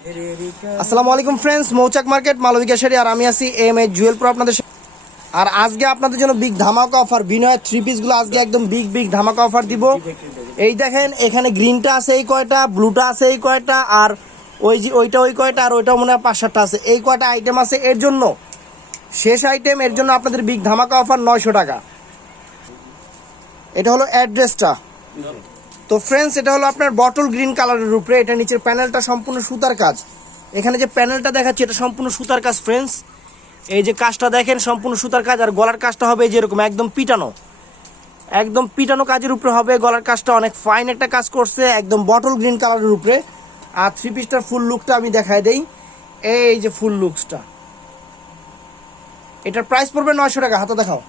আসসালামু আলাইকুম ফ্রেন্ডস, মৌচাক মার্কেট মালবিকা শাড়ি আর আমি আছি এম জুয়েল প্রো আপনাদের আর আজকে আপনাদের জন্য বিগ ধামাকা অফার বিনয়ের থ্রি পিসগুলো আজকে একদম বিগ ধামাকা অফার দিব। এই দেখেন এখানে গ্রিনটা আছে এই কয়টা, ব্লুটা আছে এই কয়টা, আর ওইটা ওই কয়টা, আর ওইটাও মনে হয় 5-7টা আছে। এই কয়টা আইটেম আছে এর জন্য শেষ আইটেম, এর জন্য আপনাদের বিগ ধামাকা অফার 900 টাকা। এটা হলো অ্যাড্রেসটা। তো ফ্রেন্ডস, এটা হলো আপনার বটল গ্রিন কালারের উপরে, এটা নিচের প্যানেলটা সম্পূর্ণ সুতার কাজ। এখানে যে প্যানেলটা দেখাচ্ছি এটা সম্পূর্ণ সুতার কাজ ফ্রেন্ডস। এই যে কাজটা দেখেন সম্পূর্ণ সুতার কাজ, আর গলার কাজটা হবে যেরকম একদম পিটানো কাজের উপরে হবে। গলার কাজটা অনেক ফাইন একটা কাজ করছে, একদম বটল গ্রিন কালারের উপরে। আর থ্রি পিসটার ফুল লুকটা আমি দেখাই দেই। এই যে ফুল লুকসটা, এটার প্রাইস পড়বে 900 টাকা। হাতে দেখাও,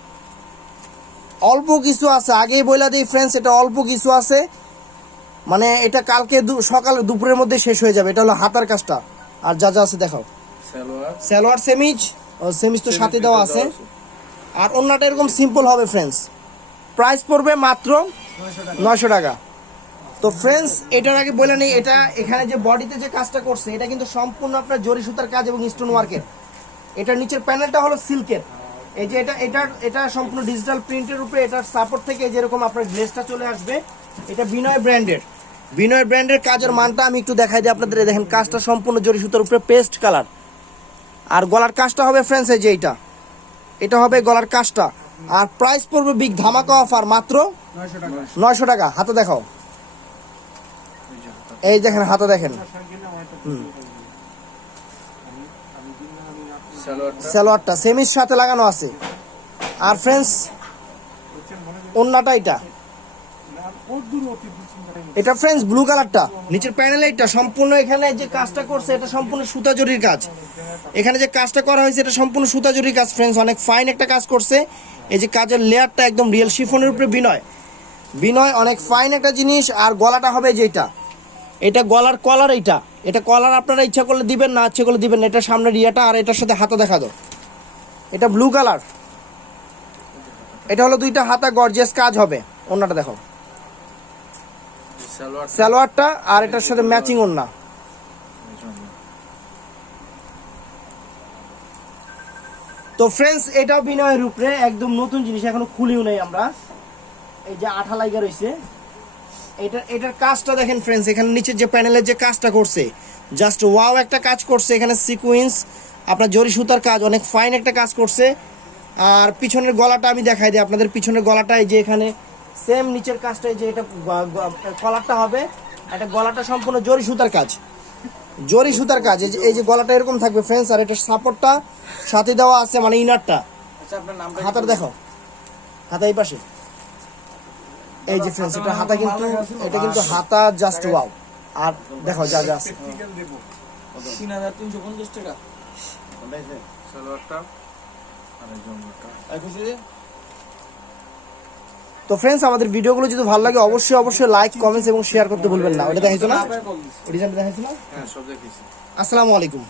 অল্প কিছু আছে, আগেই বইলা দিই ফ্রেন্ডস, এটা অল্প কিছু আছে, মানে এটা কালকে সকাল দুপুরের মধ্যে শেষ হয়ে যাবে। এটা হলো হাতার কাজটা, আর যা যা আছে দেখাও। সালোয়ার সেমিজ তো সাথে দেওয়া আছে, আর অন্যটা এরকম সিম্পল হবে ফ্রেন্ডস। প্রাইস পড়বে মাত্র 900 টাকা। তো ফ্রেন্ডস, এটার আগে বলে নেই, এটা এখানে যে বডিতে যে কাজটা করছে এটা কিন্তু সম্পূর্ণ আপনার জরি সুতার কাজ এবং স্টোন ওয়ার্কের। এটার নিচের প্যানেলটা হলো সিল্কের। এই যে এটা সম্পূর্ণ ডিজিটাল প্রিন্টের উপরে, এটার সাপোর্ট থেকে যেরকম আপনার গ্লেজটা চলে আসবে। এটা বিনয় ব্র্যান্ডের কাজের মানটা আমি একটু দেখাই দিই আপনাদের। দেখেন কাজটা সম্পূর্ণ জরি সুতার উপরে পেস্ট কালার, আর গলার কাজটা হবে ফ্রেন্ডস এই যে এটা হবে গলার কাজটা। আর প্রাইস পড়বে বিগ ধামাকা অফার মাত্র 900 টাকা। হাতে দেখাও, এই দেখেন হাতে দেখেন, সালোয়ারটা সেমির সাথে লাগানো আছে। আর ফ্রেন্ডস, ওন্নাটা এটা ফ্রেন্ডস ব্লু কালারটা, নিচের প্যানেলে এটা সম্পূর্ণ, এখানে যে কাজটা করছে এটা সম্পূর্ণ সুতা জরির কাজ। এখানে যে কাজটা করা হয়েছে এটা সম্পূর্ণ সুতা জরির কাজ ফ্রেন্ডস, অনেক ফাইন একটা কাজ করছে। এই যে কাজের লেয়ারটা একদম রিয়েল শিফনের উপরে বিনয় অনেক ফাইন একটা জিনিস। আর গলাটা হবে যেটা, এটা গলার কলার, এটা কলার আপনারা ইচ্ছা করলে দিবেন, না ইচ্ছা করলে দিবেন না। এটা সামনের ইয়েটা, আর এটার সাথে হাতা দেখা দাও, এটা ব্লু কালার। এটা হলো দুইটা হাতা গর্জিয়াস কাজ হবে। ওন্নাটা দেখো, সালোয়ারটা আর এটার সাথে ম্যাচিং ওন্না। তো ফ্রেন্ডস, এটাও বিনয়ের উপরে একদম নতুন জিনিস, এখনো খুলিও নাই আমরা। এই যে আঠা লাগা রয়েছে, এটার কাজটা দেখেন ফ্রেন্ডস। এখানে নিচের যে প্যানেলের যে কাজটা করছে জাস্ট ওয়াও একটা কাজ করছে। এখানে সিকুয়েন্স আপনার জরি সুতার কাজ, অনেক ফাইন একটা কাজ করছে। আর পিছনের গলাটা আমি দেখাই দিই আপনাদের। পিছনের গলাটা এই যে এখানে সেম নিচের কাজটা, এই যে এটা কলারটা হবে, এটা গলাটা সম্পূর্ণ জরি সুতার কাজ। এই যে গলাটা এরকম থাকবে ফ্রেন্ডস, আর এটা সাপোর্টটা সাথে দেওয়া আছে, মানে ইনারটা। হাতার দেখো, হাতা এই পাশে, এই যে ফ্রেন্ডস এটা হাতা, কিন্তু এটা কিন্তু হাতা জাস্ট ওয়াও। আর দেখো যা যা আছে, 3350 টাকা সালোয়ারটা আর তো ফ্রেন্ডস, আমাদের ভিডিওগুলো যদি ভালো লাগে অবশ্যই লাইক, কমেন্টস এবং শেয়ার করতে ভুলবেন না। ওটা দেখাইছো না, ওই ডিজাইনটা দেখাইছো না। হ্যাঁ, সব দেখাইছি। আসসালামু আলাইকুম।